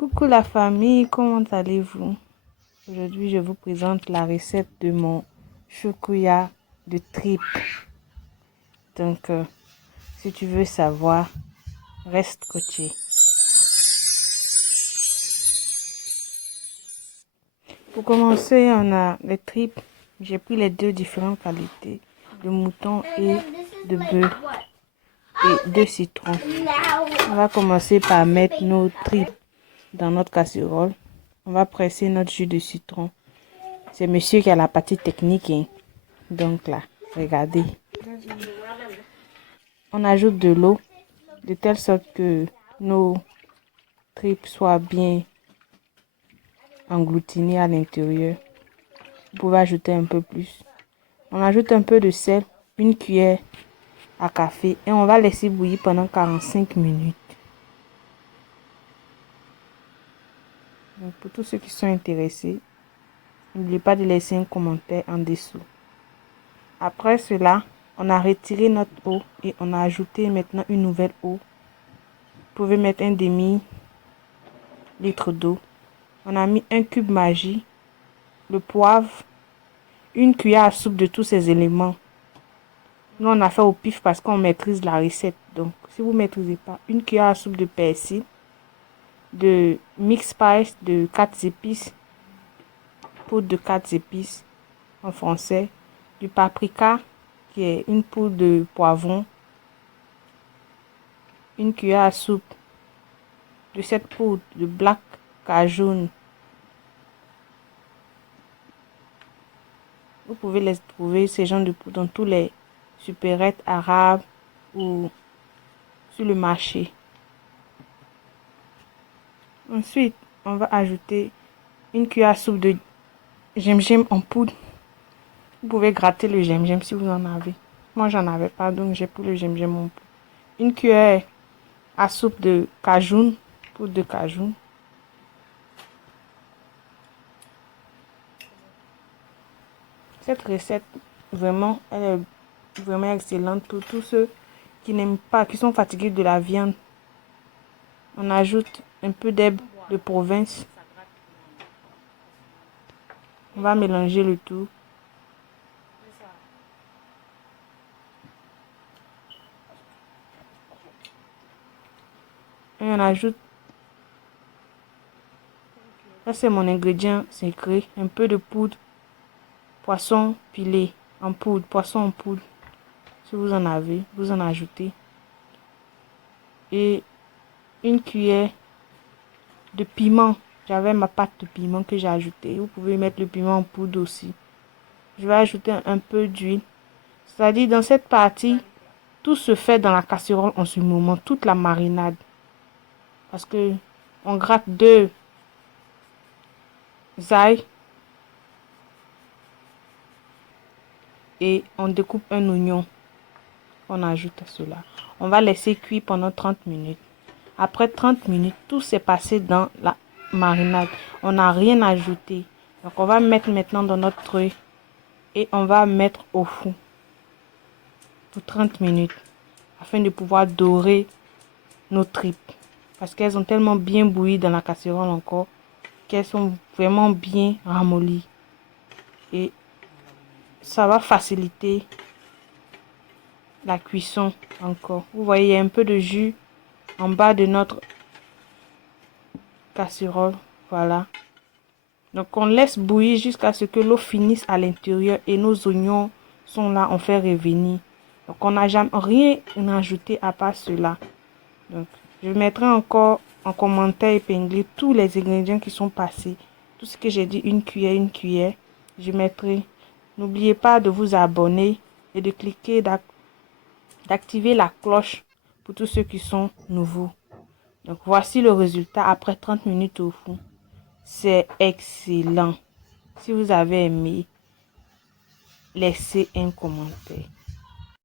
Coucou la famille, comment allez-vous? Aujourd'hui, je vous présente la recette de mon choukouya de tripes. Donc, si tu veux savoir, reste scotché. Pour commencer, on a les tripes. J'ai pris les deux différentes qualités, de mouton et de bœuf et deux citrons. On va commencer par mettre nos tripes dans notre casserole. On va presser notre jus de citron. C'est monsieur qui a la partie technique, hein. Donc là, regardez. On ajoute de l'eau de telle sorte que nos tripes soient bien engloutinées à l'intérieur. Vous pouvez ajouter un peu plus. On ajoute un peu de sel, une cuillère à café et on va laisser bouillir pendant 45 minutes. Donc pour tous ceux qui sont intéressés, n'oubliez pas de laisser un commentaire en dessous. Après cela, on a retiré notre eau et on a ajouté maintenant une nouvelle eau. Vous pouvez mettre un demi-litre d'eau. On a mis un cube Maggi, le poivre, une cuillère à soupe de tous ces éléments. Nous, on a fait au pif parce qu'on maîtrise la recette. Donc, si vous ne maîtrisez pas, une cuillère à soupe de persil, de mix spice de 4 épices, poudre de 4 épices en français, du paprika qui est une poudre de poivron, une cuillère à soupe de cette poudre de black cajun. Vous pouvez les trouver, ces genres de poudre, dans tous les supérettes arabes ou sur le marché. Ensuite, on va ajouter une cuillère à soupe de gingembre en poudre. Vous pouvez gratter le gingembre si vous en avez. Moi, j'en avais pas, donc j'ai pris le gingembre en poudre. Une cuillère à soupe de cajun, poudre de cajun. Cette recette, vraiment, elle est vraiment excellente pour tous ceux qui n'aiment pas, qui sont fatigués de la viande. On ajoute un peu d'herbe de province. On va mélanger le tout. Et on ajoute, ça c'est mon ingrédient secret, un peu de poudre, poisson pilé en poudre, poisson en poudre. Si vous en avez, vous en ajoutez. Et une cuillère de piment. J'avais ma pâte de piment que j'ai ajoutée. Vous pouvez mettre le piment en poudre aussi. Je vais ajouter un peu d'huile. C'est-à-dire dans cette partie, tout se fait dans la casserole en ce moment, toute la marinade. Parce que on gratte 2 ail et on découpe un oignon. On ajoute à cela. On va laisser cuire pendant 30 minutes. Après 30 minutes, tout s'est passé dans la marinade. On n'a rien ajouté. Donc on va mettre maintenant dans notre truc et on va mettre au four pour 30 minutes afin de pouvoir dorer nos tripes. Parce qu'elles ont tellement bien bouilli dans la casserole encore qu'elles sont vraiment bien ramollies. Et ça va faciliter la cuisson encore. Vous voyez, il y a un peu de jus en bas de notre casserole. Voilà. Donc on laisse bouillir jusqu'à ce que l'eau finisse à l'intérieur et nos oignons sont là, on fait revenir. Donc on n'a jamais rien ajouté à part cela. Donc je mettrai encore en commentaire épinglé tous les ingrédients qui sont passés. Tout ce que j'ai dit, une cuillère, une cuillère. Je mettrai. N'oubliez pas de vous abonner et de cliquer, d'activer la cloche pour tous ceux qui sont nouveaux. Donc voici le résultat après 30 minutes au four. C'est excellent. Si vous avez aimé, laissez un commentaire.